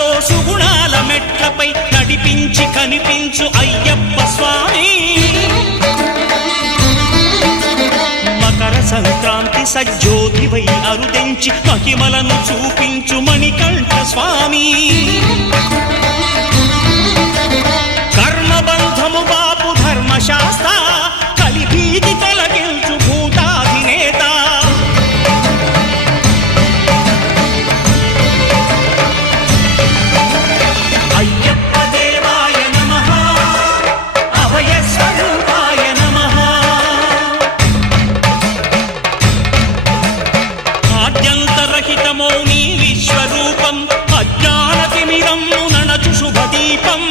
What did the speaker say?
సుఖాలతో సుగుణాల మెట్లపై నడిపించి కనిపించు అయ్యప్ప స్వామి. మకర సంక్రాంతి సజ్జోతివై అరుదెంచి మహిమలను చూపించు మణికంఠ స్వామి. కర్మబంధము బాపు ధర్మశాస్త్ర కలిభీతి తొలగించు భూతాధినేత. అయ్యప్ప దేవాయ నమః, అభయ స్వరూపాయ నమః. ఆద్యంతరహితమో నీ విశ్వరూపం, అజ్ఞానతిమిరం నణచు శుభదీపం.